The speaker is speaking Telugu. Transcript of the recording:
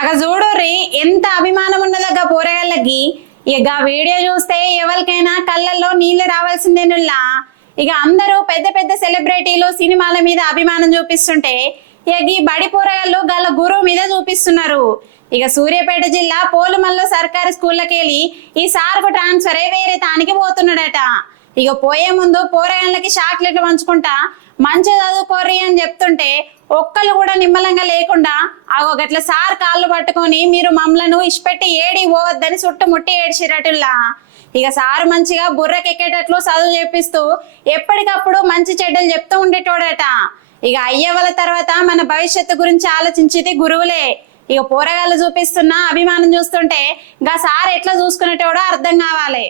అగ చూడుర్రి ఎంత అభిమానం ఉన్నదగ్గ పోరగాళ్ళకి. ఇక వీడియో చూస్తే ఎవరికైనా కళ్ళల్లో నీళ్లు రావాల్సిందేనుల్లా. ఇక అందరూ పెద్ద పెద్ద సెలబ్రిటీలు సినిమాల మీద అభిమానం చూపిస్తుంటే ఇక ఈ బడి పోరగాళ్ళు గల గురువు మీద చూపిస్తున్నారు. ఇక సూర్యాపేట జిల్లా పోలుమల్లో సర్కారీ స్కూళ్ళకి వెళ్ళి ఈ సార్కు ట్రాన్స్ఫర్ అయి వేరే తానికి పోతున్నాడట. ఇక పోయే ముందు పోరగాళ్ళకి చాక్లెట్లు పంచుకుంటా మంచి చదువుకోర్రి అని చెప్తుంటే ఒక్కళ్ళు కూడా నిమ్మలంగా లేకుండా అగో గట్ల సార్ కాళ్ళు పట్టుకొని మీరు మమ్మలను ఇష్టపెట్టి ఏడి పోవద్దని చుట్టుముట్టి ఏడ్చిరటుల్లా. ఇక సారు మంచిగా బుర్రకెక్కేటట్లు చదువు చెప్పిస్తూ ఎప్పటికప్పుడు మంచి చెడ్డలు చెప్తూ ఉండేటోడట. ఇక అయ్యవల తర్వాత మన భవిష్యత్తు గురించి ఆలోచించేది గురువులే. ఇక పోరగాళ్ళు చూపిస్తున్న అభిమానం చూస్తుంటే గా సార్ ఎట్లా చూసుకునేటోడో అర్థం కావాలి.